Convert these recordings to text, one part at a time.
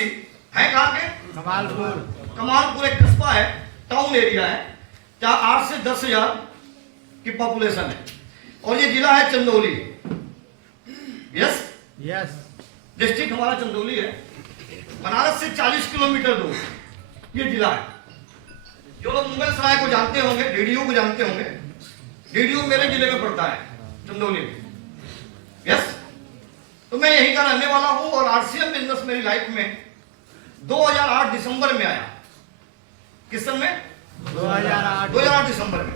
वाराणसी है कहाँ के? कमालपुर। कमालपुर एक कस्बा है, टाउन एरिया है, जहाँ 8 से 10,000 की पॉपुलेशन है और ये जिला है चंदौली। Yes yes. डिस्ट्रिक्ट हमारा चंदौली है, बनारस से 40 किलोमीटर दूर ये जिला है। जो लोग मुगल सराय को जानते होंगे, डीडीयू को जानते होंगे, डीडीयू मेरे जिले में पड़ता है, चंदौली में। यस, तो मैं यहीं का रहने वाला हूं और आरसीएम बिजनेस मेरी लाइफ में 2008 दिसंबर में आया। किस सन में? 2008 दिसंबर में।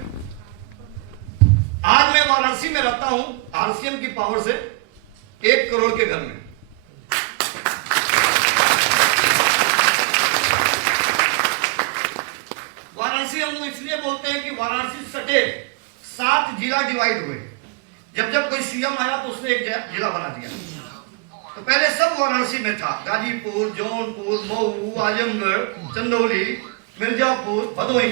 आज मैं वाराणसी में रहता हूं आरसीएम की पावर से 1 करोड़ के घर में। वाराणसी हम लोग इसलिए बोलते हैं कि वाराणसी सटे 7 जिला डिवाइड हुए। जब जब कोई सीएम आया तो उसने एक जिला बना दिया। तो पहले सब वाराणसी में था, गाजीपुर, जौनपुर, मऊ, आजमगढ़, चंदौली, मिर्जापुर, भदोही,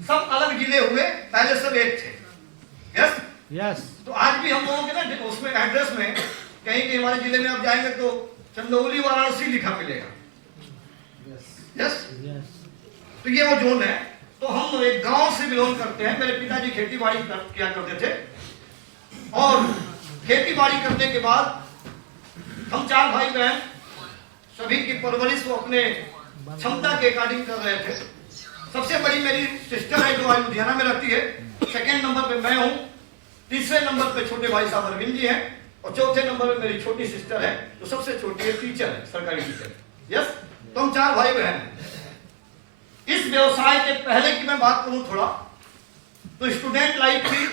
सब अलग जिले हुए, पहले सब एक थे। Yes yes. तो आज भी हम लोगों के ना उसमें एड्रेस में कहीं कहीं हमारे जिले में आप जाएंगे तो चंदौली वाराणसी लिखा मिलेगा। यस, तो ये वो जोन है। तो हम एक गांव से बिलोंग करते हैं। मेरे पिताजी खेती बाड़ी किया करते थे और खेती बाड़ी करने के बाद हम 4 भाई बहन, सभी की परवरिश वो अपने क्षमता के अकॉर्डिंग कर रहे थे। सबसे बड़ी मेरी सिस्टर है जो आज लुधियाना में रहती है, सेकंड नंबर पे मैं हूं, तीसरे नंबर पे छोटे भाई साहब अरविंद जी हैं और चौथे नंबर पे मेरी छोटी सिस्टर है जो सबसे छोटी है, टीचर है, सरकारी टीचर। यस, तो हम 4 भाई बहन हैं। इस व्यवसाय के पहले की मैं बात करूं थोड़ा, तो स्टूडेंट लाइफ थी।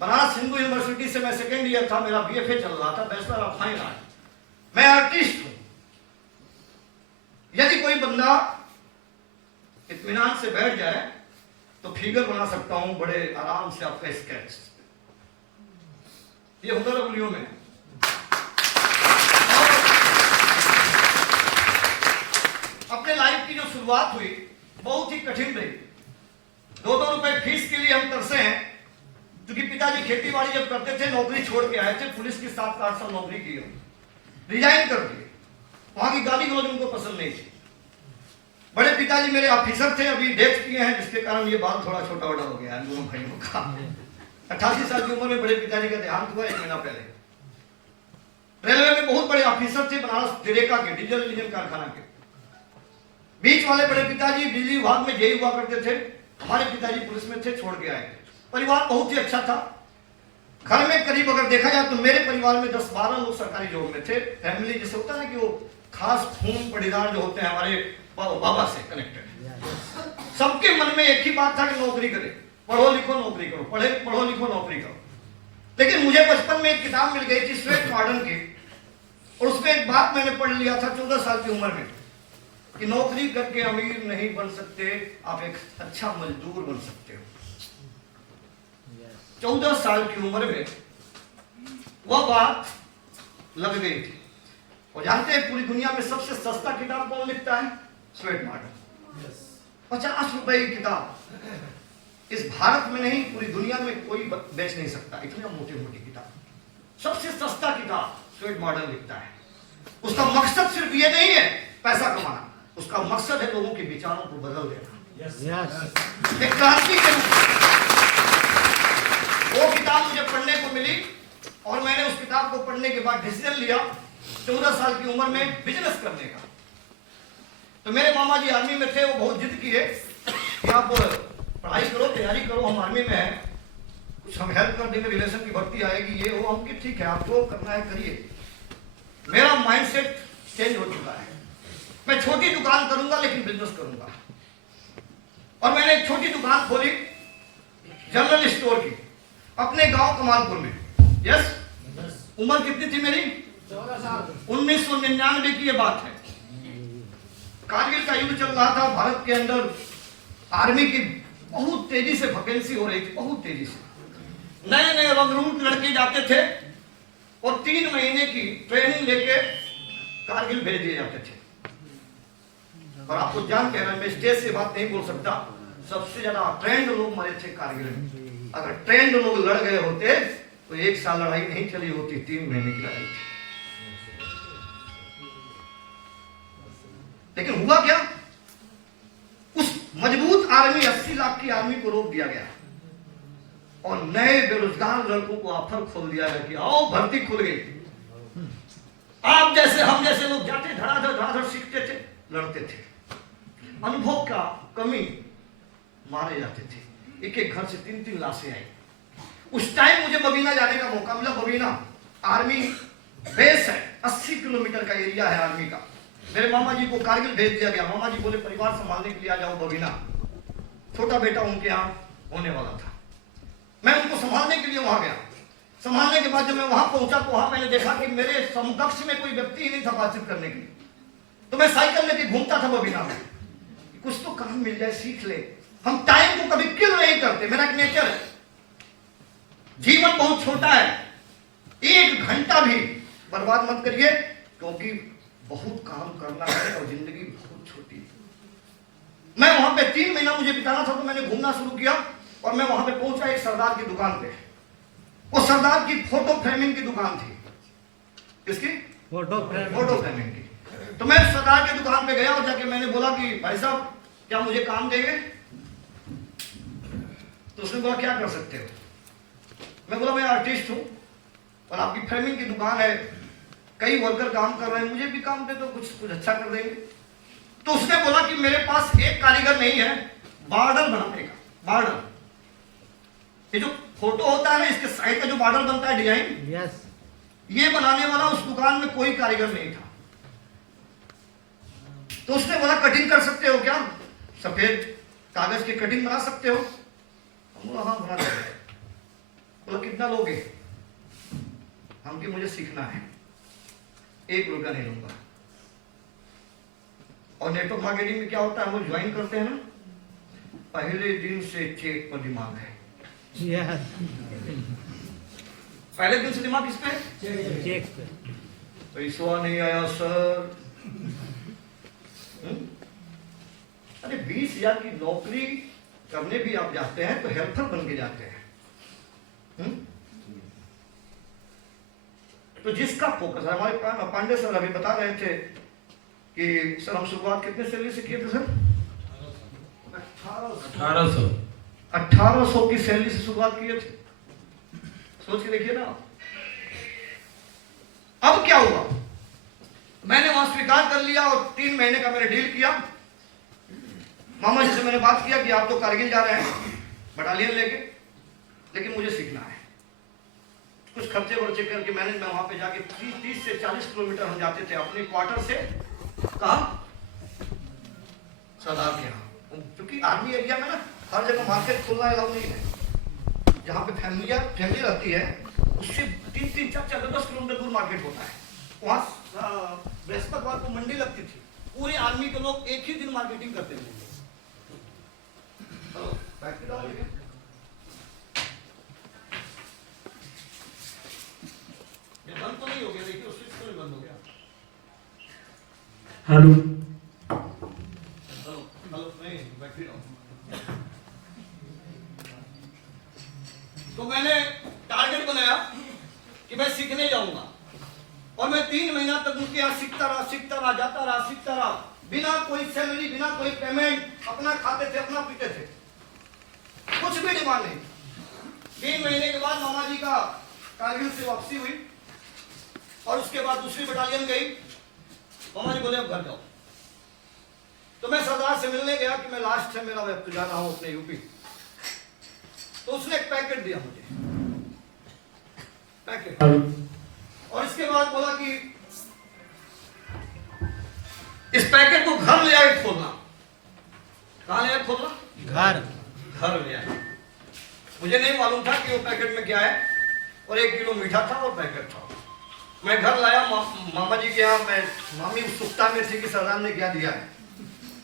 बनारस हिंदू यूनिवर्सिटी से मैं सेकेंड ईयर था, मेरा बीएफए चल रहा था, बैचलर ऑफ फाइन आर्ट। मैं आर्टिस्ट हूं। यदि कोई बंदा इत्मीनान से बैठ जाए तो फिगर बना सकता हूं बड़े आराम से आपका स्केच। ये हुनर उंगलियों में। अपने लाइफ की जो शुरुआत हुई बहुत ही कठिन रही। 2-2 रुपए फीस के लिए हम तरसे हैं, क्योंकि पिताजी खेती बाड़ी जब करते थे नौकरी छोड़ के आए थे, पुलिस की 7-8 साल नौकरी की, रिजाइन कर दिए। वहां की गाली गलौज उनको पसंद नहीं थी। बड़े पिताजी मेरे ऑफिसर थे, अभी डेथ किए हैं, जिसके कारण ये बाल थोड़ा छोटा बड़ा हो गया है दोनों भाइयों का। 88 साल की उम्र में बड़े पिताजी का देहांत हुआ 1 महीना पहले। रेलवे में बहुत बड़े ऑफिसर थे, बनारस डिरेका के, डीजल इंजन कारखाना के। बीच वाले बड़े पिताजी बिजली विभाग में जेई हुआ करते थे। हमारे पिताजी पुलिस में थे, छोड़ के आए थे। परिवार बहुत ही अच्छा था। घर में करीब अगर देखा जाए तो मेरे परिवार में 10-12 लोग सरकारी जॉब में थे। फैमिली जैसे होता है ना कि वो खास खून पड़ीदार जो होते हैं हमारे बाबा से कनेक्टेड। सबके मन में एक ही बात था कि नौकरी करें, पढ़ो लिखो नौकरी करो, पढ़ो लिखो नौकरी करो। लेकिन मुझे बचपन में एक किताब मिल गई थी स्वेट मॉडर्न की, और उसमें एक बात मैंने पढ़ लिया था 14 साल की उम्र में, कि नौकरी करके अमीर नहीं बन सकते, आप एक अच्छा मजदूर बन सकते हो। 14 साल की उम्र में वह बात लग गई थी। और जानते हैं पूरी दुनिया में सबसे सस्ता किताब कौन लिखता है? Sweat modern. 50 रुपए की किताब। इस भारत में नहीं पूरी दुनिया में कोई बेच नहीं सकता, इतनी मोटी किताब। सबसे सस्ता किताब स्वेट मॉडर्न लिखता है। उसका मकसद सिर्फ ये नहीं है पैसा कमाना, उसका मकसद है लोगों के विचारों को बदल देना। एक क्रांति के रूप में वो किताब मुझे पढ़ने को मिली और मैंने उस किताब को पढ़ने के बाद डिसीजन लिया 14 साल की उम्र में बिजनेस करने का। तो मेरे मामा जी आर्मी में थे, वो बहुत जिद किए कि आप पढ़ाई करो, तैयारी करो, हम आर्मी में हैं, कुछ हम हेल्प कर देंगे, रिलेशन की भर्ती आएगी, ये वो। हम कि ठीक है, आप जो करना है करिए। मेरा माइंडसेट चेंज हो चुका है। मैं छोटी दुकान करूंगा लेकिन बिजनेस करूंगा। और मैंने एक छोटी दुकान खोली जनरल स्टोर की अपने गांव कमालपुर में। यस, उम्र कितनी थी मेरी? 1999 की ये बात है। कारगिल का युद्ध चल रहा था भारत के अंदर। आर्मी की बहुत तेजी से वैकेंसी हो रही थी, बहुत तेजी से। नए नए रंगरूट लड़के जाते थे और 3 महीने की ट्रेनिंग लेके कारगिल भेज दिए जाते थे। और आपको जानते हैं, मैं स्टेज से बात नहीं बोल सकता, सबसे ज्यादा ट्रेंड लोग मरे थे कारगिल में। अगर ट्रेंड लोग लड़ गए होते तो 1 साल लड़ाई नहीं चली होती, 3 महीने की लड़ाई थी। हुआ क्या, उस मजबूत आर्मी 80 लाख की आर्मी को रोक दिया गया और नए बेरोजगार लड़कों को ऑफर खोल दिया गया कि आओ भर्ती खुल गई। आप जैसे हम जैसे लोग जाते धड़ाधड़ धड़ाधड़ सीखते थे, लड़ते थे, अनुभव का कमी, मारे जाते थे। एक एक घर से 3-3 लाशें आई। उस टाइम मुझे बबीना जाने का मौका मिला। बबीना आर्मी बेस है, 80 किलोमीटर का एरिया है आर्मी का। मेरे मामा जी को कारगिल भेज दिया गया। मामा जी बोले परिवार संभालने के लिए आ जाओ बबीना। छोटा बेटा उनके यहाँ होने वाला था। मैं उनको संभालने के लिए वहां गया। संभालने के बाद जब मैं वहां पहुंचा तो वहां मैंने देखा कि मेरे समकक्ष में कोई व्यक्ति ही नहीं था बातचीत करने के लिए। तो मैं साइकिल लेके घूमता था बबीना में, कुछ तो काम मिल जाए, सीख ले। हम टाइम को कभी किल नहीं करते, मेरा एक नेचर है। जीवन बहुत छोटा है, 1 घंटा भी बर्बाद मत करिए, क्योंकि बहुत काम करना है और जिंदगी बहुत छोटी है। मैं वहां पे 3 महीना मुझे बिताना था, तो मैंने घूमना शुरू किया और मैं वहां पे पहुंचा एक सरदार की दुकान पे। वो सरदार की फोटो फ्रेमिंग की दुकान थी। किसकी? फोटो फ्रेमिंग की। तो मैं सरदार की दुकान पे गया और जाके मैंने बोला कि भाई साहब क्या मुझे काम देंगे? तो उसने बोला क्या कर सकते हो? मैं बोला मैं आर्टिस्ट हूं और आपकी फ्रेमिंग की दुकान है, कई वर्कर काम कर रहे हैं, मुझे भी काम दे दो, कुछ अच्छा कर देंगे। तो उसने बोला कि मेरे पास एक कारीगर नहीं है बॉर्डर बनाने का। बॉर्डर, ये जो फोटो होता है ना, इसके साइड का जो बॉर्डर बनता है डिजाइन, यस, ये बनाने वाला उस दुकान में कोई कारीगर नहीं था। तो उसने बोला कटिंग कर सकते हो क्या? सफेद कागज की कटिंग बना सकते हो? हम बोला हाँ बना सकते हैं। बोला कितना लोगे? हम कि मुझे सीखना है, 1 रुपया नहीं लूंगा। और नेटवर्क मार्केटिंग में क्या होता है, हम लोग ज्वाइन करते हैं ना, पहले दिन से चेक पर दिमाग है। पहले दिन से दिमाग किस पे? चेक पे। पैसा नहीं आया सर। अरे 20,000 की नौकरी करने भी आप जाते हैं तो हेल्पर बन के जाते हैं। तो जिसका फोकस है, हमारे पांडे सर अभी बता रहे थे कि सर हम शुरुआत कितने सैलरी से किए थे सर? 1800 की सैलरी से शुरुआत किए थे। सोच के देखिए ना। अब क्या हुआ, मैंने वहां स्वीकार कर लिया और 3 महीने का मैंने डील किया। मामा जी से मैंने बात किया कि आप तो कारगिल जा रहे हैं बटालियन लेके, लेकिन मुझे सीखना है। कुछ खर्चे वर्चे करके मैंने मैं वहां पे जाके 30 से 40 किलोमीटर हम जाते थे अपने क्वार्टर से। कहा? सरदार के यहाँ, क्योंकि आर्मी एरिया में ना हर जगह मार्केट खुलना अलाउ नहीं है। जहाँ पे फैमिली रहती है उससे 3-3, 4-4, 10 किलोमीटर दूर मार्केट होता है। वहाँ बृहस्पतिवार को मंडी लगती थी, पूरे आर्मी के लोग एक ही दिन मार्केटिंग करते थे। बंद तो नहीं हो गया, देखिए स्विच तो नहीं बंद हो गया। हेलो नहीं बैटरी डाउन। तो मैंने टारगेट बनाया कि मैं सीखने जाऊंगा और मैं 3 महीना तक उनके यहाँ सीखता रहा, जाता रहा, बिना कोई सैलरी, बिना कोई पेमेंट, अपना खाते थे, अपना पीते थे, कुछ भी डिमांड नहीं। 3 महीने के बाद मामा जी का कारगिल से वापसी हुई और उसके बाद दूसरी बटालियन गई। मामा जी बोले अब घर जाओ। तो मैं सरदार से मिलने गया कि मैं लास्ट है मेरा, मैं जा रहा हूं अपने यूपी। तो उसने एक पैकेट दिया मुझे, पैकेट, और इसके बाद बोला कि इस पैकेट को घर ले आए खोलना। कहां ले आए खोलना? घर ले आए। मुझे नहीं मालूम था कि वो पैकेट में क्या है, और 1 किलो मीठा था और पैकेट था। मैं घर लाया मामा जी के यहाँ। मैं मामी उत्सुकता में थी कि सरदार ने क्या दिया है।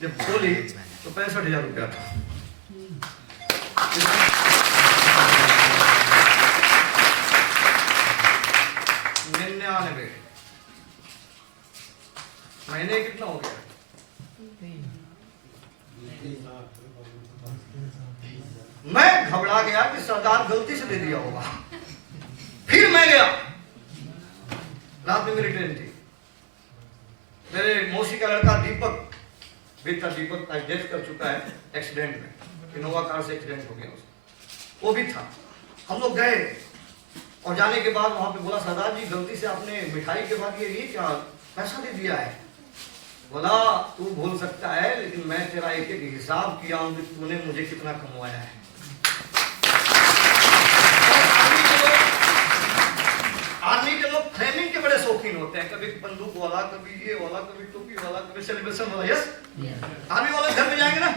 जब खोली तो 65,000 रुपया था। 99। महीने कितना हो गया? मैं घबरा गया कि सरदार गलती से दे दिया होगा। फिर मैं गया, रात में मेरी ट्रेन थी। मेरे मौसी का लड़का दीपक मित्र दीपक आज डेथ कर चुका है एक्सीडेंट में, इनोवा कार से एक्सीडेंट हो गया उसका, वो भी था। हम लोग गए और जाने के बाद वहां पे बोला सरदार जी गलती से आपने मिठाई के बाद ये क्या पैसा दे दिया है। बोला तू भूल सकता है लेकिन मैं तेरा एक एक हिसाब किया हूं कि तूने मुझे कितना कमवाया है। आर्मी के लोग फ्रेमिंग के बड़े शौकीन होते हैं, कभी बंदूक वाला, कभी ये वाला, कभी टोपी वाला, कभी सेलिब्रेशन वाला। यस आर्मी वाले घर में जाएंगे ना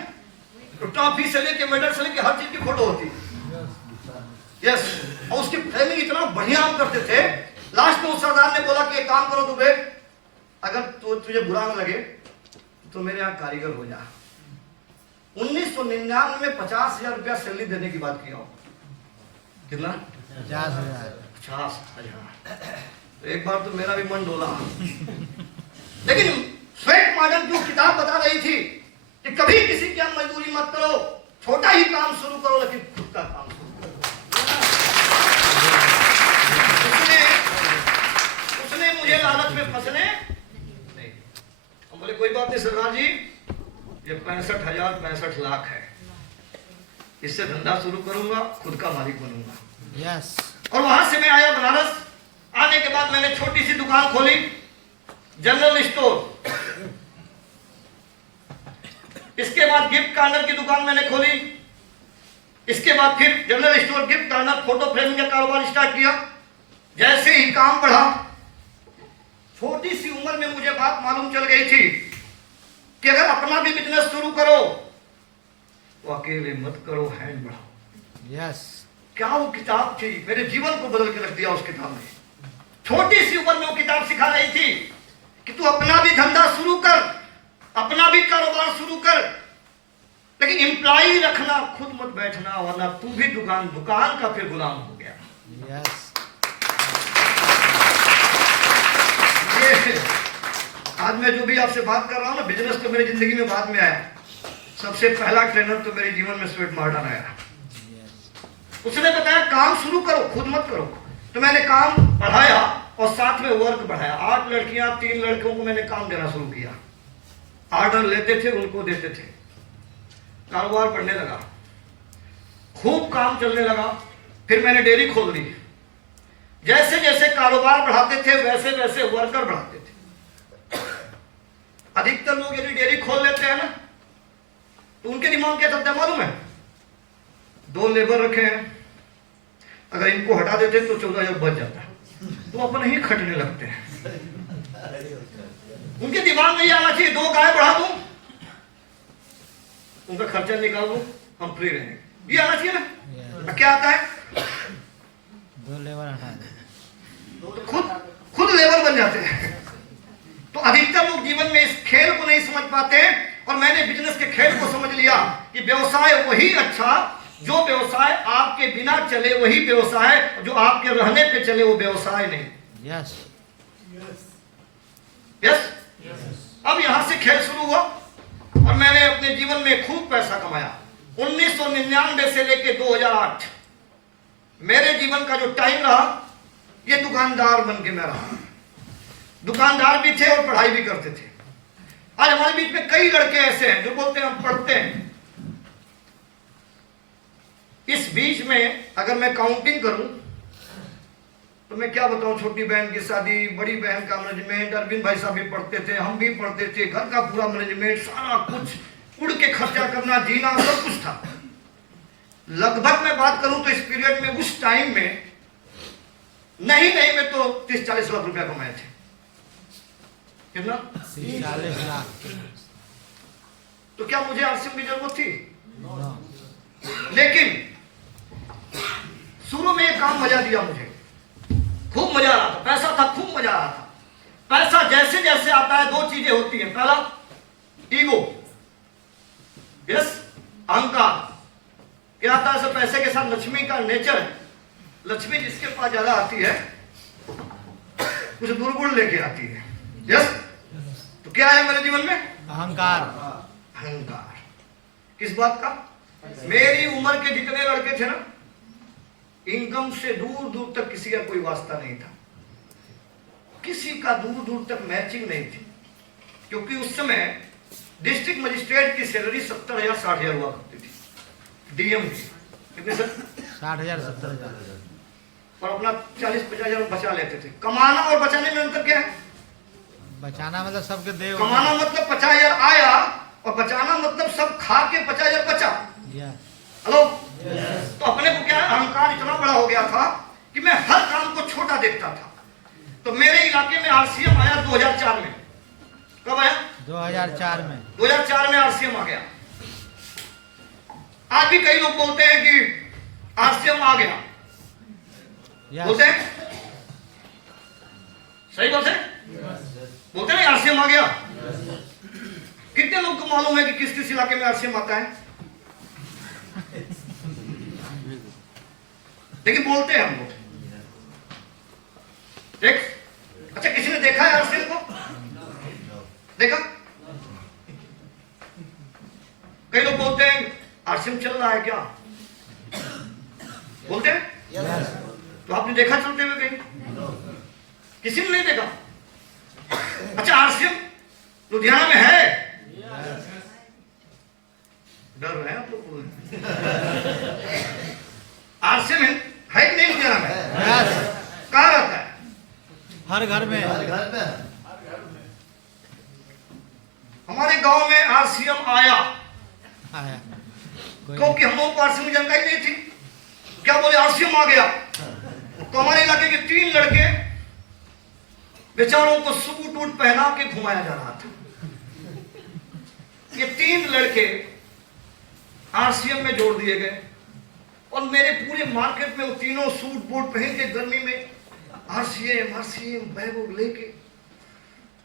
तो ट्रॉफी से लेके मेडल से लेके हर चीज की फोटो होती है। यस और उसकी फ्रेमिंग इतना बढ़िया हम करते थे। लास्ट में उस सरदार ने बोला कि एक काम करो तुझे, अगर तुझे बुरा न लगे तो मेरे यहाँ कारीगर हो जा। 1999 में 50,000 रुपया सैलरी देने की बात किया। कितना? 50,000। तो एक बार तो मेरा भी मन डोला। लेकिन स्वेट मॉडल जो किताब बता रही थी कि कभी किसी की मजदूरी मत करो, छोटा ही काम शुरू करो लेकिन खुद का काम शुरू करो। उसने मुझे लालच में फंसने नहीं। हम बोले कोई बात नहीं सरदार जी, ये 65,000 65 लाख है, इससे धंधा शुरू करूंगा, खुद का मालिक बनूंगा। यस और वहां से मैं आया बनारस। आने के बाद मैंने छोटी सी दुकान खोली, जनरल स्टोर। इसके बाद गिफ्ट कॉर्नर की दुकान मैंने खोली। इसके बाद फिर general store, gift corner, photo framing का कारोबार स्टार्ट किया। जैसे ही काम बढ़ा, छोटी सी उम्र में मुझे बात मालूम चल गई थी कि अगर अपना भी बिजनेस शुरू करो तो अकेले मत करो, हैंड बढ़ाओ। यस क्या वो किताब थी, मेरे जीवन को बदल के रख दिया उस किताब ने। छोटी सी उम्र में वो किताब सिखा रही थी कि तू अपना भी धंधा शुरू कर, अपना भी कारोबार शुरू कर, लेकिन एम्प्लॉई रखना, खुद मत बैठना, वरना तू भी दुकान का फिर गुलाम हो गया। यस आज मैं जो भी आपसे बात कर रहा हूं ना, बिजनेस तो मेरी जिंदगी में बाद में आया। सबसे पहला ट्रेनर तो मेरे जीवन में स्वेट मॉडल आया। उसने बताया काम शुरू करो, खुद मत करो। तो मैंने काम बढ़ाया और साथ में वर्क बढ़ाया। 8 लड़कियां 3 लड़कों को मैंने काम देना शुरू किया। ऑर्डर लेते थे, उनको देते थे। कारोबार बढ़ने लगा, खूब काम चलने लगा। फिर मैंने डेयरी खोल ली। जैसे जैसे कारोबार बढ़ाते थे वैसे वैसे वर्कर बढ़ाते थे। अधिकतर लोग यदि डेयरी खोल लेते हैं ना तो उनके दिमाग क्या चलता है मालूम है? 2 लेबर रखे हैं, अगर इनको हटा देते तो 14,000 बच जाता, तो अपन ही खटने लगते हैं। उनके दिमाग में ये आना चाहिए 2 गाय बढ़ा दूं, उनका खर्चा निकाल दूं, हम फ्री रहेंगे। ये आना चाहिए ना। क्या आता है? 2 लेबर हटा दे, तो खुद लेबर बन जाते हैं। तो अधिकतर लोग जीवन में इस खेल को नहीं समझ पाते हैं। और मैंने बिजनेस के खेल को समझ लिया कि व्यवसाय वही अच्छा, जो व्यवसाय आपके बिना चले वही व्यवसाय, जो आपके रहने पे चले वो व्यवसाय नहीं। यस यस अब यहां से खेल शुरू हुआ और मैंने अपने जीवन में खूब पैसा कमाया। 1999 से लेके 2008 मेरे जीवन का जो टाइम रहा, ये दुकानदार बन के मैं रहा। दुकानदार भी थे और पढ़ाई भी करते थे। आज हमारे बीच में कई लड़के ऐसे हैं जो बोलते हैं हम पढ़ते हैं। इस बीच में अगर मैं काउंटिंग करूं तो मैं क्या बताऊं, छोटी बहन की शादी, बड़ी बहन का मैनेजमेंट, अरविंद भाई साहब भी पढ़ते थे, हम भी पढ़ते थे, घर का पूरा मैनेजमेंट, सारा कुछ, उड़ के खर्चा करना, जीना, सब कुछ था। लगभग मैं बात करूं तो इस पीरियड में, उस टाइम में नहीं में तो 30-40 लाख रुपया कमाए थे। कितना? 40 लाख। तो क्या मुझे आरसीएम की जरूरत थी? नो। लेकिन शुरू में ये काम मजा दिया मुझे, खूब मजा आ रहा था, पैसा था, खूब मजा आ रहा था। पैसा जैसे जैसे आता है 2 चीजें होती हैं। पहला ईगो, यस, अहंकार। क्या आता है? पैसे के साथ लक्ष्मी का नेचर है। लक्ष्मी जिसके पास ज्यादा आती है कुछ दुर्गुण लेके आती है। यस तो क्या है मेरे जीवन में? अहंकार। अहंकार। किस बात का? मेरी उम्र के जितने लड़के थे ना, इनकम से दूर दूर तक किसी का कोई वास्ता नहीं था, किसी का दूर दूर तक मैचिंग नहीं थी। क्योंकि उस समय डिस्ट्रिक्ट मजिस्ट्रेट की सैलरी 70,000 60,000 हुआ करती थी, डीएम की कितने सर? 60,000 70,000। और अपना 40-50,000 बचा लेते थे। कमाना और बचाने में अंतर क्या है? बचाना मतलब सबके दे। कमाना मतलब 50,000 आया और बचाना मतलब सब खा के 50,000 बचा। हेलो, तो अपने को क्या है, अहंकार इतना बड़ा हो गया था कि मैं हर काम को छोटा देखता था। तो मेरे इलाके में आरसीएम आया 2004 में। कब आया? 2004 में। 2004 में आरसीएम आ गया। आज भी कई लोग बोलते हैं कि आरसीएम आ गया, बोलते हैं, सही बात है, बोलते हैं आरसीएम आ गया। कितने लोग को मालूम है कि किस किस इलाके में आरसीएम आता है? लेकिन बोलते हैं हम लोग। देख, अच्छा किसी ने देखा है आरसीएम को? देखा? कई लोग बोलते हैं आरसीएम चल रहा है क्या, बोलते हैं। तो आपने देखा चलते हुए कहीं? किसी ने नहीं देखा। अच्छा, आरसीएम लुधियाना में है? डर रहे हैं आप लोग? आरसीएम है कि नहीं लुधियाना में? कहाँ रहता है? हर घर में। हमारे गांव में आरसीएम आया आया क्योंकि हम लोगों को आरसीएम की जानकारी नहीं थी। क्या बोले आरसीएम आ गया, तो हमारे इलाके के 3 लड़के बेचारों को सूट वूट पहना के घुमाया जा रहा था। ये 3 लड़के आरसीएम में जोड़ दिए गए और मेरे पूरे मार्केट में वो तीनों सूट बूट पहन के गर्मी में आरसीएम बैग लेके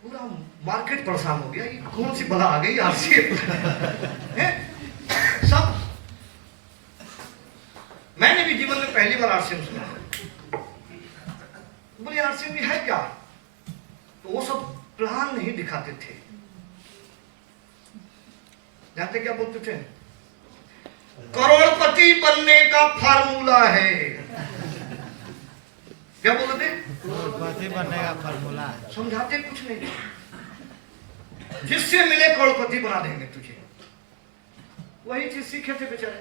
पूरा मार्केट परेशान हो गया। ये कौन सी बला आ गई आरसीएम? सब, मैंने भी जीवन में पहली बार आरसीएम सुना। बोले आरसीएम है क्या? तो वो सब प्लान नहीं दिखाते थे। जानते क्या बोलते थे? करोड़पति बनने का फार्मूला है। क्या बोलते थे? करोड़पति बनने का फार्मूला है। समझाते कुछ नहीं, जिससे मिले करोड़पति बना देंगे तुझे। वही चीज सीखे थे बेचारे।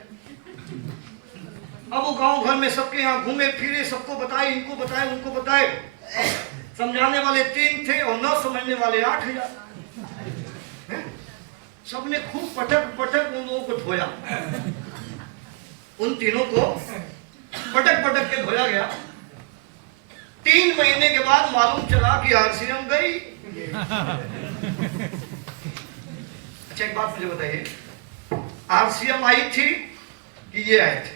अब वो गांव घर में सबके यहाँ घूमे फिरे, सबको बताए, इनको बताए, उनको बताए। समझाने वाले 3 थे और न समझने वाले 8,000। सबने खूब पटक पटक उन लोगों को धोया। उन तीनों को पटक पटक के धोया गया। 3 महीने के बाद मालूम चला कि आरसीएम गई। अच्छा, एक बात मुझे बताइए, आरसीएम आई थी कि ये आए थे?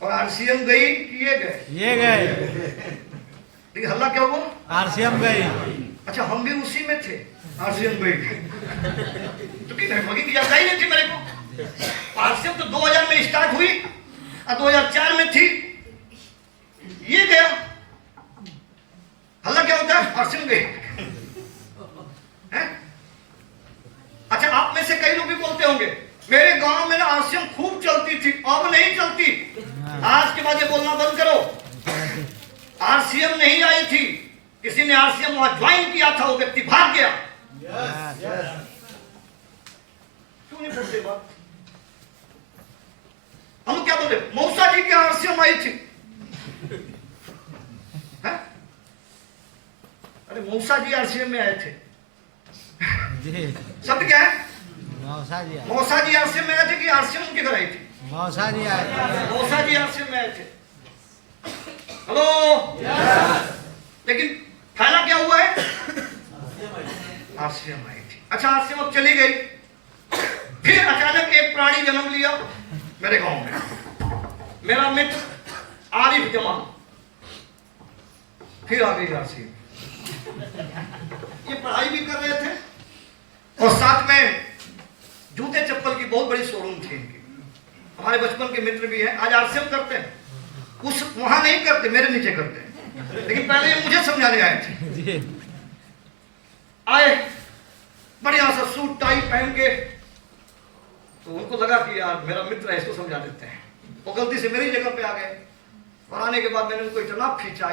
और आरसीएम गई कि ये गए? ये गए। लेकिन हल्ला क्या हुआ? आरसीएम गई। अच्छा, हम भी उसी में थे, आरसीएम गई। तो की जानकारी नहीं थी मेरे को। आरसीएम तो 2000 में स्टार्ट हुई और 2004 में थी, ये गया। हल्ला क्या होता है? आरसीएम गई। अच्छा, आप में से कई लोग भी बोलते होंगे मेरे गांव में ना आरसीएम खूब चलती थी, अब नहीं चलती। आज के बाद ये बोलना बंद करो। आरसीएम नहीं आई थी, किसी ने आरसीएम वहां ज्वाइन किया था, वो व्यक्ति भाग गया। क्यों नहीं बोलते बात? हम क्या बोले? मौसा जी की आरसीएम आई थी। अरे मौसा जी आरसीएम में आए थे। शब्द क्या है? मौसा जी। मौसा जी आरसीएम में आए थे कि आरसीएम उनके घर आई थी? मौसा जी आए थे। मौसा जी आरसीएम में आए थे। हेलो, लेकिन फायदा क्या हुआ है? आरसीएम आई थी। अच्छा, आरसीएम अब चली गई, फिर अचानक एक प्राणी जन्म लिया मेरे गांव में। मेरा मित्र आरिफ जमाल, फिर आ गई आरसीएम। ये पढ़ाई भी कर रहे थे और साथ में जूते चप्पल की बहुत बड़ी शोरूम थी इनकी। हमारे बचपन के मित्र भी हैं, आज आरसीएम करते हैं। उस वहां नहीं करते, मेरे नीचे करते हैं। लेकिन पहले ये मुझे समझाने आए थे। आए बढ़िया सा सूट टाई पहन के, तो उनको लगा कि यार मेरा मित्र है, इसको समझा देते हैं। वो गलती से मेरी जगह पे आ गए और आने के बाद मैंने उनको इतना खींचा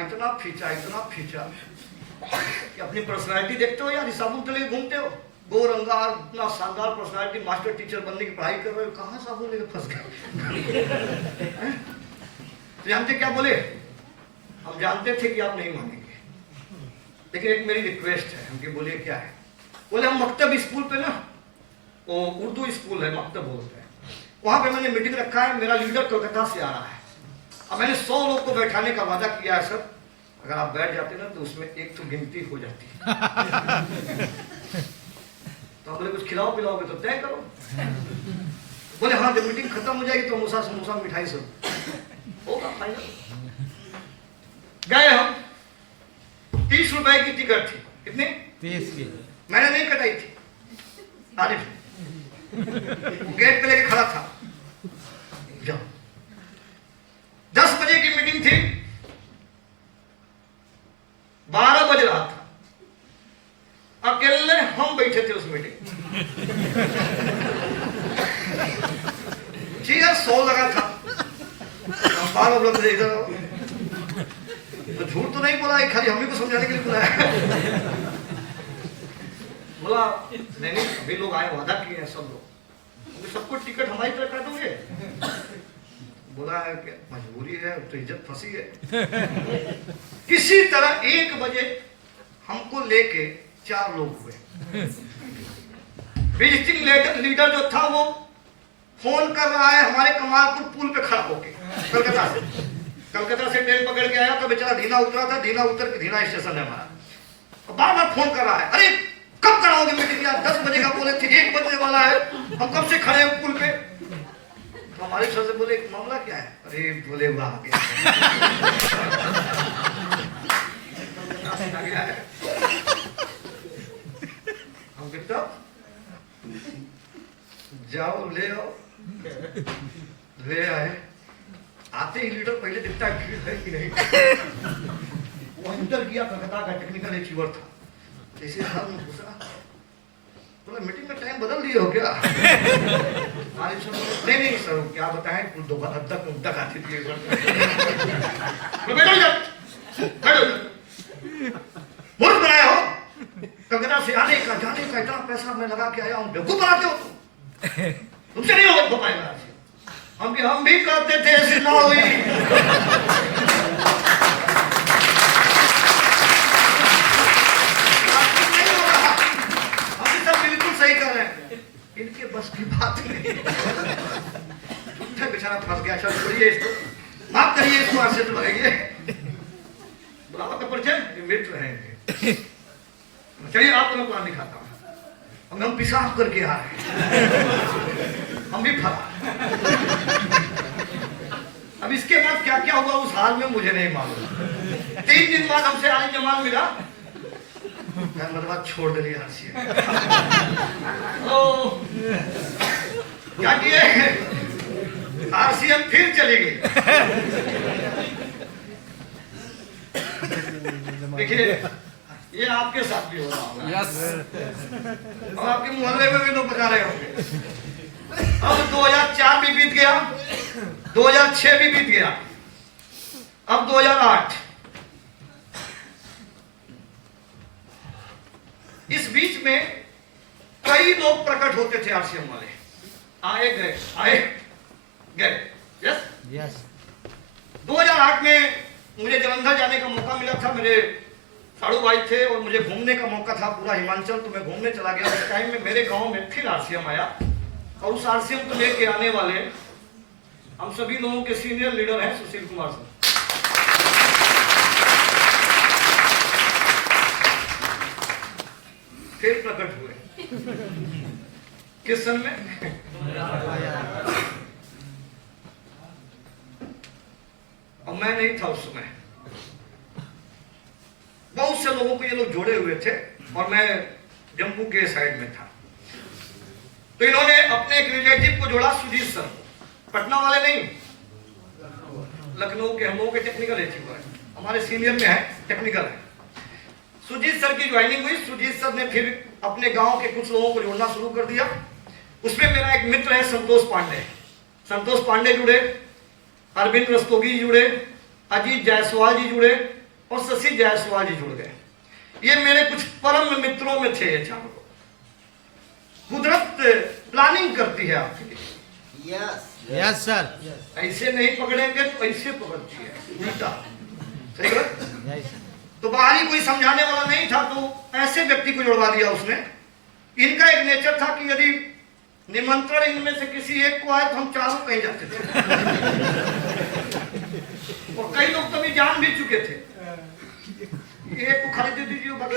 कि अपनी पर्सनैलिटी देखते हो यार, साबुन तले घूमते हो। गोरंगा, इतना शानदार पर्सनालिटी, मास्टर टीचर बनने की पढ़ाई कर रहे हो, कहाँ साहब लेके फंस गए। तो जानते क्या बोले, हम जानते थे कि आप नहीं मानेंगे, लेकिन एक मेरी रिक्वेस्ट है। हमके बोले क्या है, बोले हम मकतब स्कूल पे ना, वो उर्दू स्कूल है, मकतब बोलते हैं, वहां पे मैंने मीटिंग रखा है, मेरा लीडर कोलकाता से आ रहा है, अब मैंने 100 लोग को बैठाने का वादा किया है सर, अगर आप बैठ जाते ना तो उसमें एक तो गिनती हो जाती है। तो बोले कुछ खिलाओ पिलाओगे तो तय करो। बोले हाँ, जब मीटिंग खत्म हो जाएगी तो समोसा समोसा मिठाई सब होगा फाइनल। गए हम, 30 रुपए की टिकट थी, कितने? 30 की। मैंने नहीं कटाई थी, तारीफ गेट पे लेके खड़ा था। जाओ, 10 बजे की मीटिंग थी, 12 बज रहा था, अकेले हम बैठे थे उस मीटिंग। ठीक है, 100 लगा था, 12 लोग इधर, तो झूठ तो नहीं बोला, खाली हम ही को समझाने के लिए बुलाया। बोला नहीं नहीं, अभी लोग आए, वादा किए हैं सब लोग, सबको टिकट हमारी तरफ काटोगे। बोला है कि मजबूरी है, तो इज्जत फंसी है। किसी तरह 1 बजे हमको लेके 4 लोग हुए। विजिटिंग लीडर जो था वो फोन कर रहा है हमारे कमालपुर पुल पे खड़ा होके, कलकत्ता से ट्रेन पकड़ के आया, तो बेचारा धीना उतरा था, धीना उतर के धीना स्टेशन है हमारा, बार बार फोन कर रहा है, अरे कब कराओगे मीटिंग यार, 10 बजे का बोले थे, 1 बजने वाला है, हम कब से खड़े हैं पुल पे। तो हमारे सर से बोले मामला क्या है, अरे बोले वो आ गया। हम कहते जाओ ले आओ, ले आए। आते ही लीडर पहले देखता है भीड़ है कि नहीं। वो इंटर किया, कलकत्ता का टेक्निकल अचीवर था, जैसे सर ने पूछा, बोला मीटिंग में टाइम बदल दिए हो क्या? नहीं सर, क्या बताएं, दोबारा तक आती थी। मूर्ख बनाया हो, कलकत्ता से आने का जाने का इतना पैसा मैं लगा के आया हूँ, बेवकूफ बनाते हो तुमसे नहीं हो पाएगा। हम भी करते थे, ऐसे ना हुई। इनके बस की बात नहीं, बेचारा फंस गया। चल छोड़िए इसको, माफ करिए इसको, ऐसे तो लगेंगे बुलावा का परिचय, मित्र रहेंगे। चलिए आपको मैं प्लान दिखाता हूँ। हम पेशाब करके आ रहे हैं, हम भी फरा। अब इसके बाद क्या क्या हुआ उस हाल में मुझे नहीं मालूम। 3 दिन बाद हमसे आने जमान मिला, मतलब छोड़ दिली आरसीएम। क्या किए, आरसीएम फिर चली गई। देखिए ये आपके साथ भी हो रहा होगा, यस, और आपके मोहल्ले में भी लोग बजा रहे होंगे। अब 2004 भी बीत गया, 2006 भी बीत गया, अब 2008। इस बीच में कई लोग प्रकट होते थे आरसीएम वाले, आए गए यस यस। 2008 में मुझे जलंधर जाने का मौका मिला था, मेरे साड़ू भाई थे और मुझे घूमने का मौका था पूरा हिमाचल, तो मैं घूमने चला गया। उस टाइम में मेरे गांव में फिर आरसीएम आया, और उस आरसीएम को लेके आने वाले हम सभी लोगों के सीनियर लीडर हैं सुशील कुमार सिंह। फिर प्रकट हुए किस सन में? और मैं नहीं था उस समय। बहुत से लोगों को ये लोग जोड़े हुए थे और मैं जम्मू के साइड में था। तो इन्होंने अपने एक रिलेटिव को जोड़ा, सुजीत सर, पटना वाले नहीं, लखनऊ के, हम लोगों के टेक्निकल अचीवर है, हमारे सीनियर में है, टेक्निकल है। सुजीत सर की ज्वाइनिंग हुई। सुजीत सर ने फिर अपने गांव के कुछ लोगों को जोड़ना शुरू कर दिया। उसमें मेरा एक मित्र है संतोष पांडे जुड़े, अरविंद रस्तोगी जुड़े, अजीत जायसवाल जी जुड़े और शशि जायसवाल जी जुड़ गए। ये मेरे कुछ परम मित्रों में थे ये चारों। कुदरत प्लानिंग करती है आपके लिए। Yes sir. ऐसे नहीं पकड़ेंगे तो ऐसे पकड़ती है उल्टा। सही बात। Yes sir. तो बाहरी कोई समझाने वाला नहीं था, तो ऐसे व्यक्ति को जुड़वा दिया उसने। इनका एक नेचर था कि यदि निमंत्रण इनमें से किसी एक को आए तो हम चारों कहीं जाते थे। और कई लोग तो भी जान भी चुके थे, एक को खाली दे दीजिए बाकी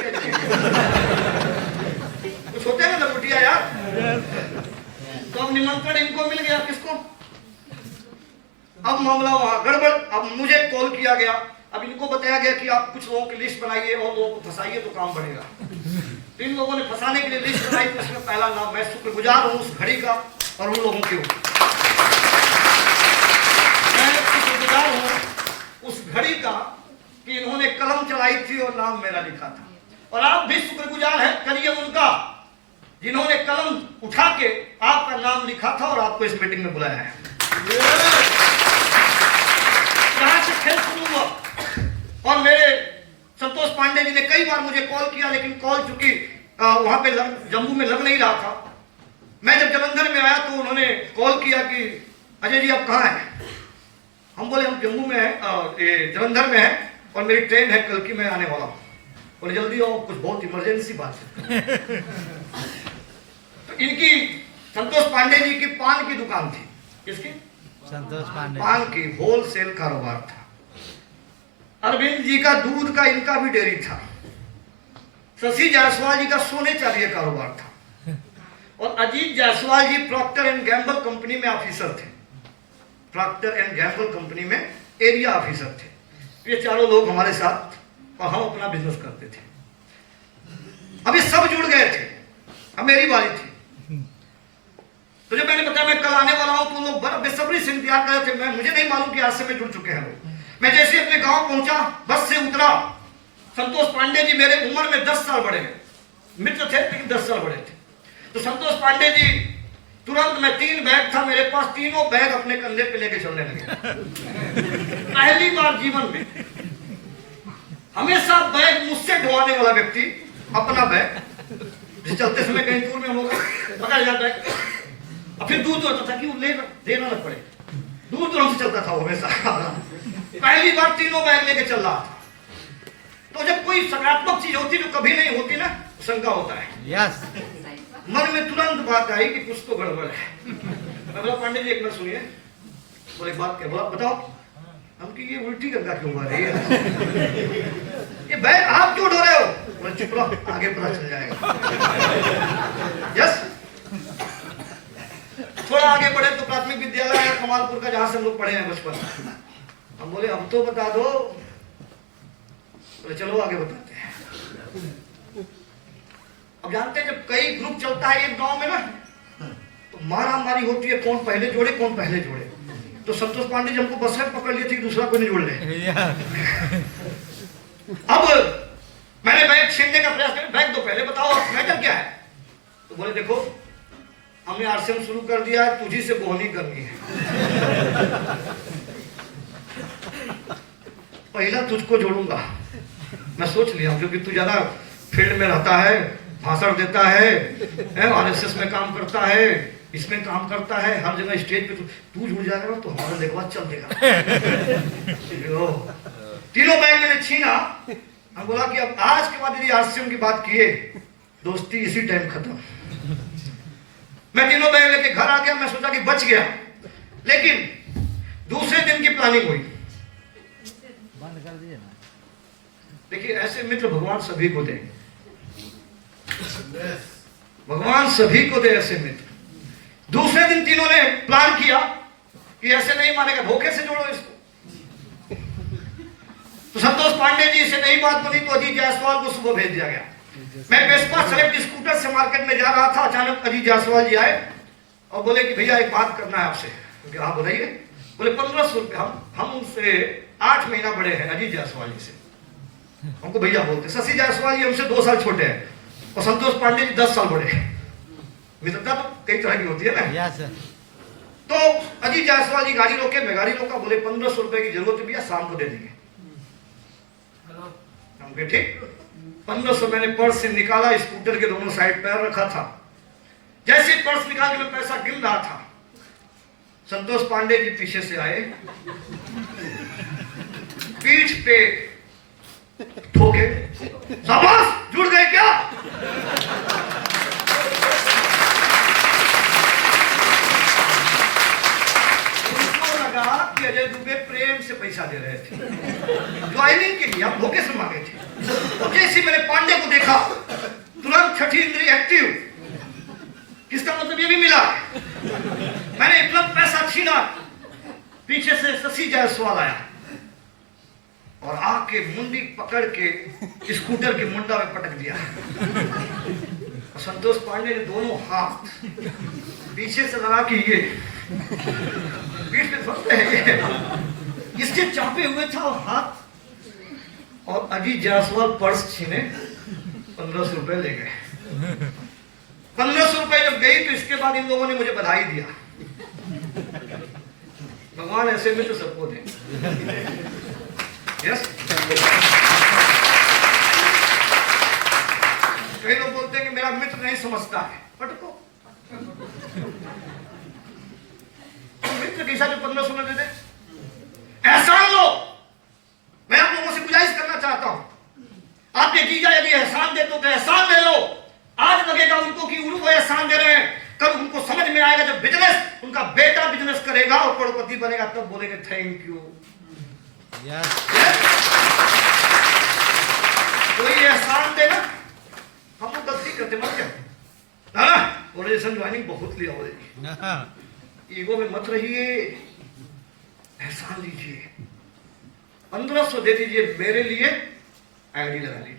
कुछ होते हैं ना लंगोटिया यार। तो अब निमंत्रण इनको मिल गया, किसको? अब मामला वहां गड़बड़। अब मुझे कॉल किया गया, अब इनको बताया गया कि आप कुछ लोगों की लिस्ट बनाइए और लोगों को फंसाइए तो काम बढ़ेगा। तो इन लोगों ने फंसाने के लिए लिस्ट बनाई, तो उसमें पहला नाम, मैं शुक्रगुजार हूं उस घड़ी का और उन लोगों के ऊपर। मैं शुक्रगुजार हूं उस घड़ी का कि इन्होंने कलम चलाई थी और नाम मेरा लिखा था। और आप भी शुक्रगुजार हैं, करिए उनका, जिन्होंने कलम उठा के आपका नाम लिखा था और आपको इस मीटिंग में बुलाया है। यहां से खेल शुरू हुआ और मेरे संतोष पांडे जी ने कई बार मुझे कॉल किया, लेकिन कॉल चूंकि वहां पे जम्मू में लग नहीं रहा था। मैं जब जलंधर में आया तो उन्होंने कॉल किया कि अजय जी आप कहाँ हैं? हम बोले हम जम्मू में हैं, जलंधर में हैं और मेरी ट्रेन है कल की, मैं आने वाला हूँ। बोले जल्दी आओ, कुछ बहुत इमरजेंसी बात है। तो इनकी संतोष पांडे जी की पान की दुकान थी। किसकी? संतोष पांडे। पान की होलसेल कारोबार था। अरविंद जी का दूध का, इनका भी डेयरी था। शशि जायसवाल जी का सोने चांदी का कारोबार था। और अजीत जायसवाल जी प्रॉक्टर एंड गैम्बल कंपनी में ऑफिसर थे। प्रॉक्टर एंड गैम्बल कंपनी में एरिया ऑफिसर थे। ये चारों लोग हमारे साथ और हम अपना बिजनेस करते थे। अभी सब जुड़ गए थे, अब मेरी बारी थी। तो जब मैंने बताया मैं कल आने वाला हूं, तो लोग बड़ा बेसब्री से इंतजार कर रहे थे। मुझे नहीं मालूम कि आज से में जुड़ चुके हैं लोग। मैं जैसे अपने गांव पहुंचा, बस से उतरा, संतोष पांडे जी मेरे उम्र में 10 साल बड़े हैं, मित्र थे लेकिन 10 साल बड़े थे। तो संतोष पांडे जी तुरंत, मैं 3 बैग था मेरे पास, तीनों बैग अपने कंधे पे लेके चलने लगे। पहली बार जीवन में हमेशा बैग मुझसे ढोवाने वाला व्यक्ति अपना बैग, जिस चलते समय कहीं दूर में हम लोग पकड़ जाता है और फिर दूर होता था कि वो देना न पड़े, दूर दूर हमसे चलता था वो हमेशा। पहली बार तीनों बैग लेके चल रहा था। तो जब कोई सकारात्मक चीज होती जो कभी नहीं होती ना, शंका होता है। यस। मन में तुरंत बात आई कि कुछ तो गड़बड़ है। मैं बोला पांडे जी एक मिनट सुनिए। बोले बात क्या? बोला बताओ। हम कि ये उल्टी गंगा क्यों आ रही है? ये बैग आप क्यों ढो रहे हो? बोले चुप रहो, आगे पता चल जाएगा। यस। थोड़ा आगे बढ़े तो प्राथमिक विद्यालय है कमालपुर का, जहां से हम लोग पढ़े हैं बचपन। हम बोले अब तो बता दो। बोले चलो आगे बताते हैं। अब जानते हैं जब कई ग्रुप चलता है एक गांव में ना, तो मारा मारी होती है, कौन पहले जोड़े कौन पहले जोड़े। तो संतोष पांडे जी हमको बस में पकड़ लिए थे कि दूसरा कोई नहीं जोड़ ले। अब मैंने बैग छीनने का प्रयास किया, बैग दो पहले बताओ मैटर क्या है। तो बोले देखो हमने आरसीएम शुरू कर दिया है, तुझी से बोहनी करनी है। पहला तुझको जोड़ूंगा। मैं सोच लिया क्योंकि तू ज्यादा फील्ड में रहता है, भाषण देता है, आरएसएस में काम करता है, इसमें काम करता है, हर जगह स्टेज पे तू जुड़ जाएगा तो हमारा देखवा चल देगा। तीनों बैग मैंने छीना। हम बोला कि अब आज के बाद यदि आरसीएम की बात किए, दोस्ती इसी टाइम खत्म। मैं तीनों बैग लेके घर आ गया। मैं सोचा कि बच गया, लेकिन दूसरे दिन की प्लानिंग हुई। बंद कर दिए ना। देखिए ऐसे मित्र भगवान सभी को दे, भगवान सभी को दे ऐसे मित्र। दूसरे दिन तीनों ने प्लान किया कि ऐसे नहीं मानेगा, धोखे से जोड़ो इसको। तो संतोष पांडे जी से नहीं बात बनी तो अजीत जायसवाल को सुबह भेज दिया गया। मैं वेस्पा सेलेक्ट स्कूटर से मार्केट में जा रहा था, अचानक अजीत जायसवाल जी आए और बोले कि भैया एक बात करना है आपसे। क्योंकि हाँ बताइए। बोले 1500 रुपये, हम उनसे 8 महीना बड़े हैं अजीत जायसवाल जी से, हमको भैया बोलते। शशि जायसवाल जी हमसे 2 साल छोटे हैं और संतोष पांडे जी 10 साल बड़े हैं। मित्रता तो कई तरह की होती है ना। Yes sir. तो अजीत जायसवाल जी गाड़ी रोके, मैं गाड़ी रोका। बोले 1500 रुपए की जरूरत है भैया, शाम को दे देंगे। हम कहे ठीक। 1500 मैंने पर्स से निकाला, स्कूटर के दोनों साइड पैर रखा था। जैसे पर्स निकाल के मैं पैसा गिन रहा था, संतोष पांडे जी पीछे से आए, पीठ पे ठोके, शाबाश जुड़ गए क्या? उनको लगा कि अजय दुबे प्रेम से पैसा दे रहे थे ज्वाइनिंग के लिए, आप धोखे से मांगे थे। और जैसे मैंने पांडे को देखा, तुरंत छठी इंद्रिय एक्टिव, किसका मतलब ये भी मिला। मैंने इतना पैसा छीना, पीछे से शशि जायसवाल आया और आके मुंडी पकड़ के स्कूटर के मुंडा में पटक दिया। संतोष पांडे ने दोनों हाथ पीछे से लगा के ये पीठ पे फंसते हैं, इसके चापे हुए था और हाथ, और अजीत जायसवाल पर्स छीने 1500 रुपए ले गए। 1500 रुपए जब गई तो इसके बाद इन लोगों ने मुझे बधाई दिया। भगवान ऐसे में तो सबको दे। यस, कई लोग बोलते हैं कि मेरा मित्र नहीं समझता है, पटको मित्र कैसा जो 1500 में दे दे? एहसान लो। मैं आप लोगों से गुजारिश करना चाहता हूं, आपके जीजा यदि एहसान देते तो एहसान दे लो। आज लगेगा उनको कि उनको एहसान दे रहे हैं, कल उनको समझ में आएगा जब बिजनेस उनका बेटा बिजनेस करेगा और करोड़पति बनेगा, तब बोलेंगे थैंक यू। कोई एहसान देना, हम लोग गलती करते मत क्या ना, ऑर्गेनाइजेशन ज्वाइनिंग बहुत लिया बोलेगी, ईगो में मत रहिए, एहसान लीजिए। 1500 दे दीजिए मेरे लिए, आईडी लगा लीजिए।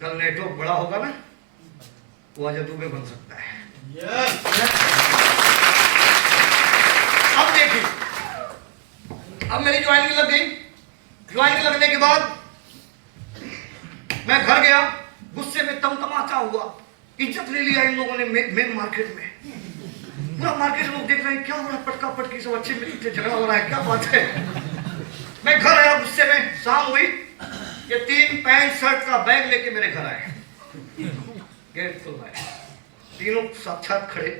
कल नेटवर्क बड़ा होगा ना, वो अजय दुबे बन सकता है। अब देखिए, अब मेरी ज्वाइनिंग लग गई। ज्वाइनिंग लगने के बाद मैं घर गया, गुस्से में तमतमाचा हुआ, इज्जत ले लिया इन लोगों ने मेन मार्केट में। पूरा मार्केट लोग देख रहे हैं क्या हो रहा है, पटका पटकी सब अच्छे मिलते, झगड़ा हो रहा है, क्या बात है। मैं घर आया गुस्से में, शाम हुई, ये 3 पैंट शर्ट का बैग लेके मेरे घर आए, गेट खुलवाए, तीनों साक्षात खड़े।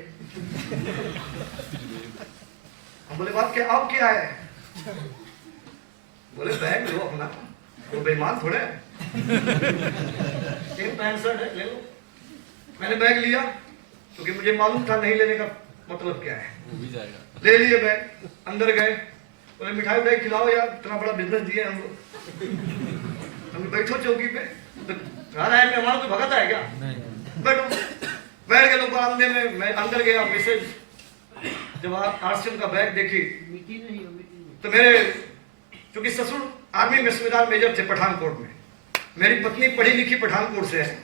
हम बोले बात क्या, आप क्या है? बोले बैग लो अपना, वो बेईमान थोड़े। 3 पैंट शर्ट है, ले लो। मैंने बैग लिया क्योंकि मुझे मालूम था नहीं लेने का मतलब क्या है, ले लिए बैग, अंदर गए, बोले मिठाई बैग खिलाओ यार, इतना बड़ा बिजनेस दिए हम लोग, हम बैठो चौकी पे, तो घर आए मेहमान कोई भगत है क्या? बैठो, बैठ गए लोग बरामदे में। मैं अंदर गया, मैसेज जब आरसीएम का बैग देखी तो मेरे, क्योंकि ससुर आर्मी में सूबेदार मेजर थे पठानकोट में, मेरी पत्नी पढ़ी लिखी पठानकोट से है,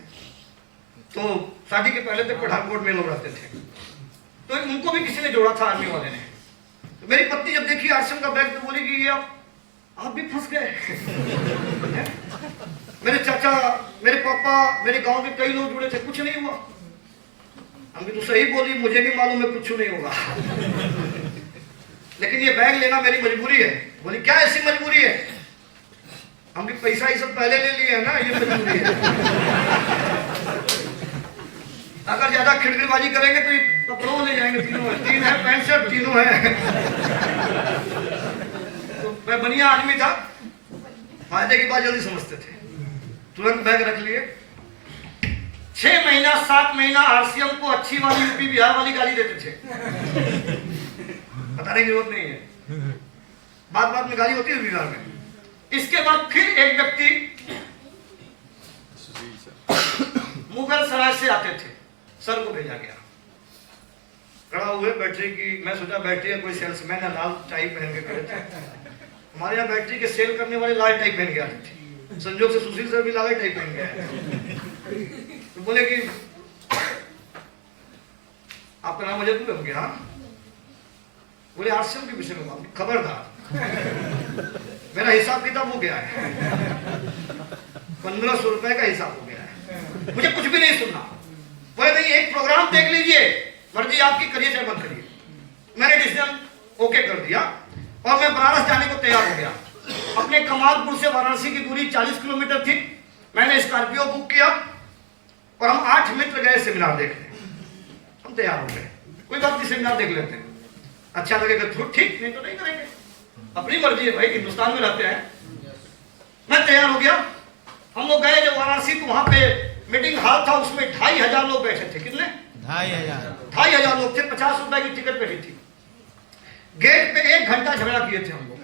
तो शादी के पहले तक पठानकोट में लोग रहते थे, तो उनको भी किसी ने जोड़ा था आर्मी वाले ने। तो मेरी पत्नी जब देखी आरसीएम का बैग तो बोली कि ये आप भी फंस गए। मेरे चाचा, मेरे पापा, मेरे गांव के कई लोग जुड़े थे, कुछ नहीं हुआ। हम तो सही बोली, मुझे भी मालूम है कुछ नहीं होगा, लेकिन ये बैग लेना मेरी मजबूरी है। बोली क्या ऐसी मजबूरी है? हमने पैसा ही सब पहले ले लिए है ना, ये मजबूरी है। अगर ज्यादा खिड़कीबाजी करेंगे तो ये कपड़ों ले जाएंगे, तीनों है, 3 है पैंट शर्ट, तीनों है। तो मैं बढ़िया आदमी था, फायदे की बात जल्दी समझते थे, तुरंत बैग रख लिए। 6 महीना 7 महीना आरसीएम को अच्छी वाली यूपी बिहार वाली गाली देते थे, बताने की जरूरत नहीं है, बात बात में गाली होती है बिहार में। इसके बाद फिर एक व्यक्ति मुगल सराय से आते थे, सर को भेजा गया, खड़ा हुए बैटरी की, मैं सोचा बैटरी का कोई सेल्समैन है, लाल टाई पहन के खड़े थे। हमारे यहाँ बैटरी के सेल करने वाले लाल टाई पहन के आते थे, संजोग से सुशील सर भी लाल टाई पहन के आए। तो बोले कि आपका नाम अजय दुबे? हम कहा हाँ। बोले आरसीएम के विषय में खबरदार, मेरा हिसाब किताब हो गया है, 1500 रुपए का हिसाब हो गया है, मुझे कुछ भी नहीं सुनना। बोले नहीं, एक प्रोग्राम देख लीजिए, मर्जी आपकी, करिए चाहे बंद करिए। मैंने डिसीजन ओके कर दिया और मैं बनारस जाने को तैयार हो गया। अपने कमालपुर से वाराणसी की दूरी 40 किलोमीटर थी। मैंने स्कॉर्पियो बुक किया और हम 8 8 मित्र गए सेमिनार देखने। हम तैयार हो गए, कोई बात नहीं, सेमिनार देख लेते हैं, अच्छा लगेगा तो ठीक, नहीं तो नहीं करेंगे, अपनी मर्जी है भाई, हिंदुस्तान में रहते हैं। मैं तैयार हो गया, हम लोग गए जब वाराणसी, तो वहां पे मीटिंग हॉल था, उसमें 2500 लोग बैठे थे। कितने? 2500 लोग थे। 50 रुपए की टिकट कटी थी। गेट पे 1 घंटा झगड़ा किए थे हम लोग।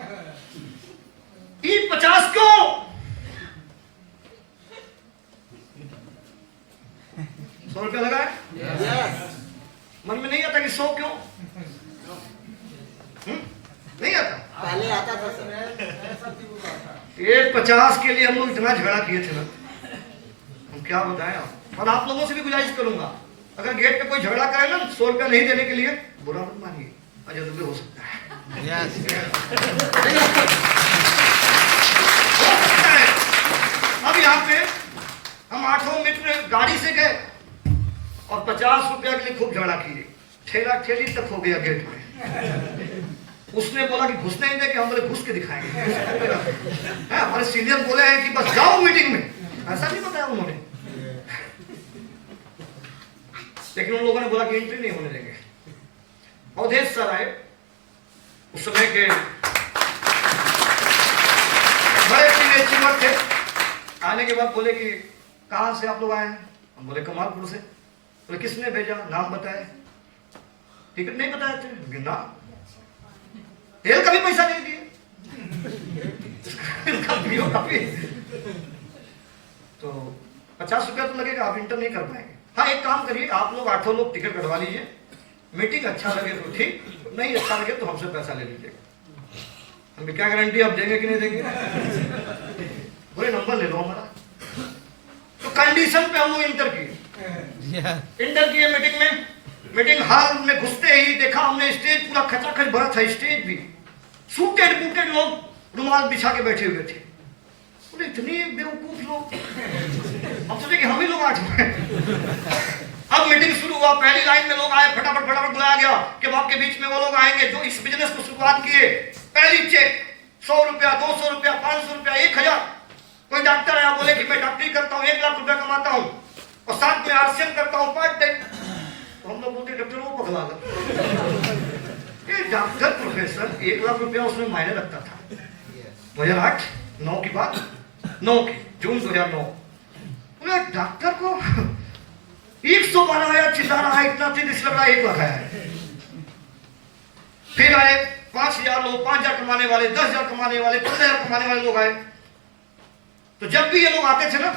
ई 50 क्यों? ₹100 लगा है। मन में नहीं आता कि 100 क्यों? नहीं आता, पहले आता था सर। ये 50 के लिए हम लोग इतना झगड़ा किए थे ना, हम क्या बताएं आप। और आप लोगों से भी गुजारिश करूंगा, अगर गेट पे कोई झगड़ा करे ना ₹100 नहीं देने के लिए, बुरा मत मानिए, अजनबी हो सकता है। Yes. हो सकता है। अब यहाँ पे हम 8 मित्र गाड़ी से गए और ₹50 के लिए खूब झगड़ा किए, ठेला ठेली तक हो गया गेट में। उसने बोला कि घुसने नहीं देंगे, हम बोले घुस के दिखाएंगे। हमारे सीनियर बोले हैं कि बस जाओ मीटिंग में, ऐसा नहीं बताया उन्होंने, लेकिन उन लोगों ने बोला कि एंट्री नहीं होने देंगे। अवधेश सर आए, उस समय के बड़े अचीवर थे। आने के बाद बोले कि कहां से आप लोग आए हैं? हम बोले कमालपुर से। बोले किसने भेजा? नाम बताए। टिकट नहीं बताए थे ना, तेल का भी पैसा नहीं दिए, तो ₹50 तो लगेगा, आप इंटर नहीं कर पाएंगे। हाँ एक काम करिए, आप लोग 8 लोग टिकट कटवा लीजिए, मीटिंग अच्छा लगे तो ठीक, नहीं अच्छा लगे तो हमसे पैसा ले लीजिएगा। हमें क्या गारंटी आप देंगे कि नहीं देंगे? बोले नंबर ले लो हमारा। तो कंडीशन पे हम लोग इंटर किए। इंटर किए मीटिंग में, मीटिंग हॉल में घुसते ही देखा हमने स्टेज पूरा खचाखच भरा था, स्टेज भी सूटेड बूटेड लोग रुमाल बिछा के बैठे हुए थे। बोले इतनी बेवकूफ लोग, हम सोचे कि हम ही लोग 8 हैं। अब मीटिंग शुरू हुआ, पहली लाइन में लोग आए, फटाफट बुलाया गया कि आपके बीच में वो लोग आएंगे जो इस बिजनेस को शुरुआत किए। पहली चेक ₹100, ₹200, ₹500, ₹1000। कोई डॉक्टर आया, बोले कि मैं डॉक्टरी करता हूँ, ₹1,00,000 कमाता हूँ और साथ में आरसीएम करता हूँ पार्ट टाइम। तो हम लोग बोलते डॉक्टर वो पगला गया, ये डॉक्टर प्रोफेसर ₹1,00,000 उसमें मायने रखता था। 2008 9 की बात, 9 की जून 2009। डॉक्टर को 112 आया, चिल्ला रहा है, इतना तेज लग रहा है 1 लाख आया है। फिर आए 5,000 लोग, 5,000 कमाने वाले, 10,000 कमाने वाले, 15,000 कमाने वाले लोग आए। तो जब भी ये लोग आते थे ना,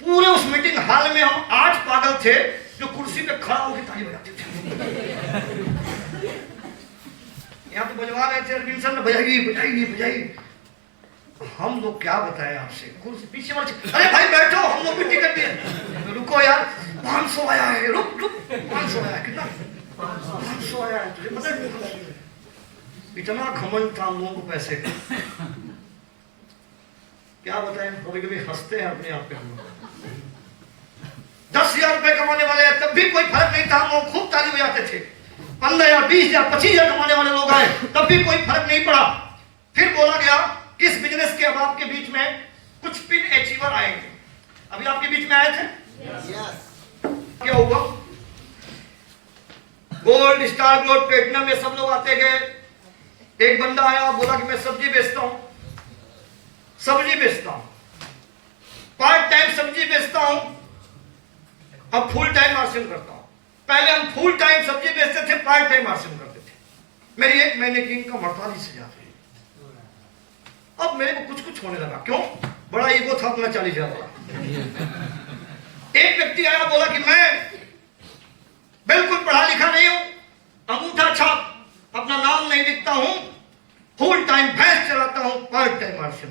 पूरे उस मीटिंग हॉल में हम 8 पागल थे जो कुर्सी पे खड़ा होकर ताली बजाते थे। यहाँ तो बजवा रहे थे, अरविंद सर ने बजाई। हम लोग क्या बताएं आपसे, कुर्सी पीछे वाले, अरे भाई बैठो, हम लोग भी टिकट दिए। रुको यार, 500 आया है, रुक 500 आया, कितना? 500 आया है, तुझे पता है? इतना घमंड था हम लोगों को पैसे का, क्या बताएं। कभी हंसते हैं अपने आप पे हम लोग। ₹10,000 कमाने वाले हैं, तब भी कोई फर्क नहीं था, हम लोग खूब ताली बजाते थे। 15,000, 20,000, 25,000 कमाने वाले लोग आए, तब भी कोई फर्क नहीं पड़ा। फिर बोला गया किस बिजनेस के अब आपके बीच में कुछ पिन अचीवर आएंगे। अभी आपके बीच में आए थे। क्या हुआ? गोल्ड, स्टार गोल्ड, प्लेटिनम, ये सब लोग आते गए। एक बंदा आया, बोला कि मैं सब्जी बेचता हूं, पार्ट टाइम सब्जी बेचता हूं, अब फुल टाइम मार्जिन करता हूं। पहले हम फुल टाइम सब्जी बेचते थे, पार्ट टाइम मार्जिन करते थे। मेरी 1 महीने की इनकम 48,000 है। अब मेरे को कुछ होने लगा, क्यों? बड़ा ईगो था अपना 40,000 वाला। एक व्यक्ति आया, बोला कि मैं बिल्कुल पढ़ा लिखा नहीं हूं, अंगूठा छाप, अपना नाम नहीं लिखता हूं, फुल टाइम भैंस चलाता हूं, पार्ट टाइम मार्जिन।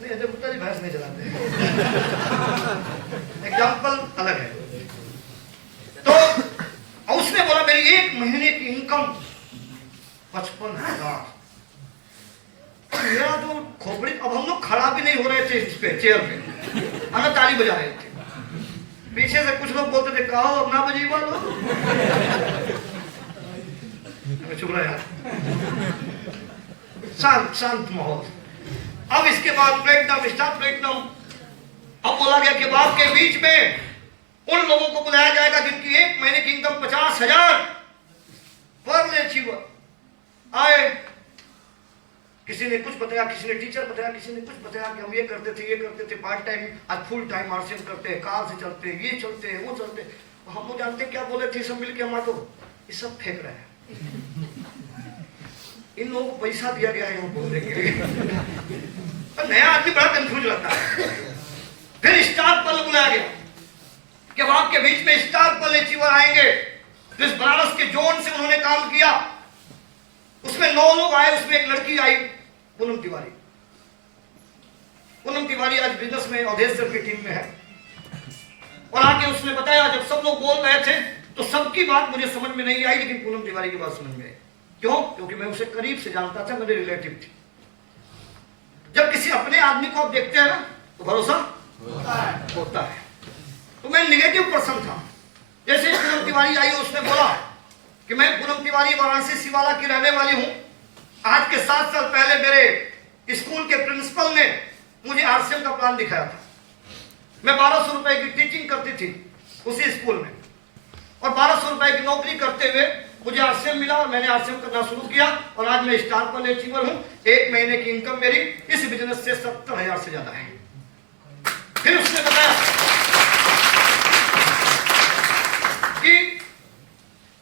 नहीं, अजय गुप्ता जी भैंस नहीं चलाते, एग्जाम्पल अलग है। तो उसने बोला मेरी 1 महीने की इनकम 55,000। मेरा जो खोपड़ी, अब हम लोग खड़ा भी नहीं हो रहे थे इस पे, चेयर पे, हमें ताली बजा रहे थे। पीछे से कुछ लोग बोलते थे कहो अपना बजी बोलो, चुप रहा यार, शांत माहौल। अब इसके बाद प्लेटिनम, स्टार प्लेटिनम बोला गया कि बाप के बीच में उन लोगों को बुलाया जाएगा जिनकी 1 महीने की इनकम 50,000 पर अचीवर आए। किसी ने कुछ बताया, किसी ने टीचर बताया, किसी ने कुछ बताया कि हम ये करते थे पार्ट टाइम, आज फुल टाइम आरसीएम करते हैं, कार से चलते हैं, ये चलते हैं, वो चलते हैं। हम लोग जानते क्या बोले थे सब मिलके हमारे को, ये सब फेंक रहे हैं। इन लोगों को पैसा दिया गया है बोलने के लिए। तो नया आदमी बड़ा कंफ्यूज रहता है। फिर स्टार पल बुलाया गया कि अब आपके बीच में स्टार पल अचीवर आएंगे। जिस बनारस के जोन से उन्होंने काम किया उसमें 9 लोग आए, उसमें एक लड़की आई, पूनम तिवारी। पूनम तिवारी आज बिजनेस में अवधेश सर की टीम में है। और आके उसने बताया, जब सब लोग बोल रहे थे तो सबकी बात मुझे समझ में नहीं आई, लेकिन पूनम तिवारी की बात समझ में आई। क्यों? क्योंकि मैं उसे करीब से जानता था, मेरे रिलेटिव थी। जब किसी अपने आदमी को आप देखते हैं ना तो भरोसा होता है। तो मैं निगेटिव पर्सन था। जैसे पूनम तिवारी आई, उसने बोला कि मैं पूनम तिवारी वाराणसी सिवाला की रहने वाली हूं। आज के 7 साल पहले मेरे स्कूल के प्रिंसिपल ने मुझे आरसीएम का प्लान दिखाया था। मैं 1200 रुपए की टीचिंग करती थी उसी स्कूल में, और 1200 रुपए की नौकरी करते हुए मुझे आरसीएम मिला और मैंने आरसीएम करना शुरू किया और आज मैं स्टार पल अचीवर हूं। 1 महीने की इनकम मेरी इस बिजनेस से 70,000 से ज्यादा है। फिर उसने बताया कि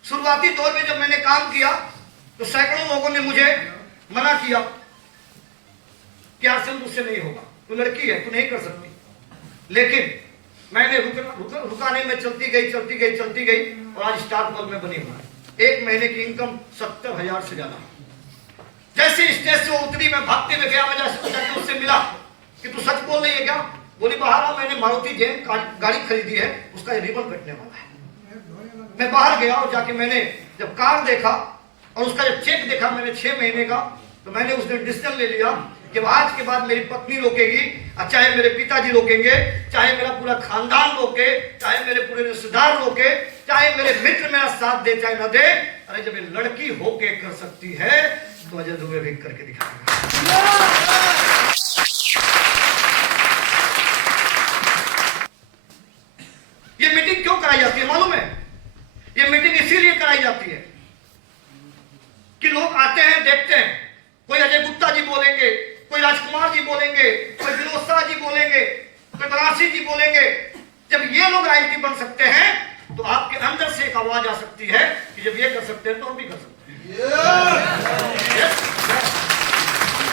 शुरुआती दौर में जब मैंने काम किया तो सैकड़ों लोगों ने मुझे मना किया कि आरसीएम तुझसे नहीं होगा, तू लड़की है, तू नहीं कर सकती। लेकिन मैंने रुका नहीं, मैं चलती गई और आज स्टार पल में बनी हुआ है। 1 महीने की इनकम 70,000 से ज्यादा। जैसे स्टेज से उतरी, मैं भागते हुए गया, मैं जाके उससे मिला कि तू सच बोल रही है क्या? बोली बाहर आ, मैंने मारुति जैन गाड़ी खरीदी है, उसका रिबन कटने वाला है। मैं बाहर गया और जाके मैंने जब कार देखा और उसका जब चेक देखा मैंने 6 महीने का, तो मैंने उस दिन डिसीजन ले लिया कि आज के बाद मेरी पत्नी रोकेगी, चाहे मेरे पिताजी रोकेंगे, चाहे मेरा पूरा खानदान रोके, चाहे मेरे पूरे रिश्तेदार रोके, चाहे मेरे मित्र मेरा साथ दे चाहे न दे। अरे जब ये लड़की होके कर सकती है तो अजय दुबे भी करके दिखाएगा। ये मीटिंग क्यों कराई जाती है मालूम है? ये मीटिंग इसीलिए कराई जाती है कि लोग आते हैं, देखते हैं, कोई अजय गुप्ता जी बोलेंगे, कोई राजकुमार जी बोलेंगे, कोई विनोद शाह जी बोलेंगे, कोई बनारसी जी बोलेंगे। जब ये लोग राजनीति बन सकते हैं तो आपके अंदर से एक आवाज आ सकती है कि जब ये कर सकते हैं तो हम भी कर सकते हैं।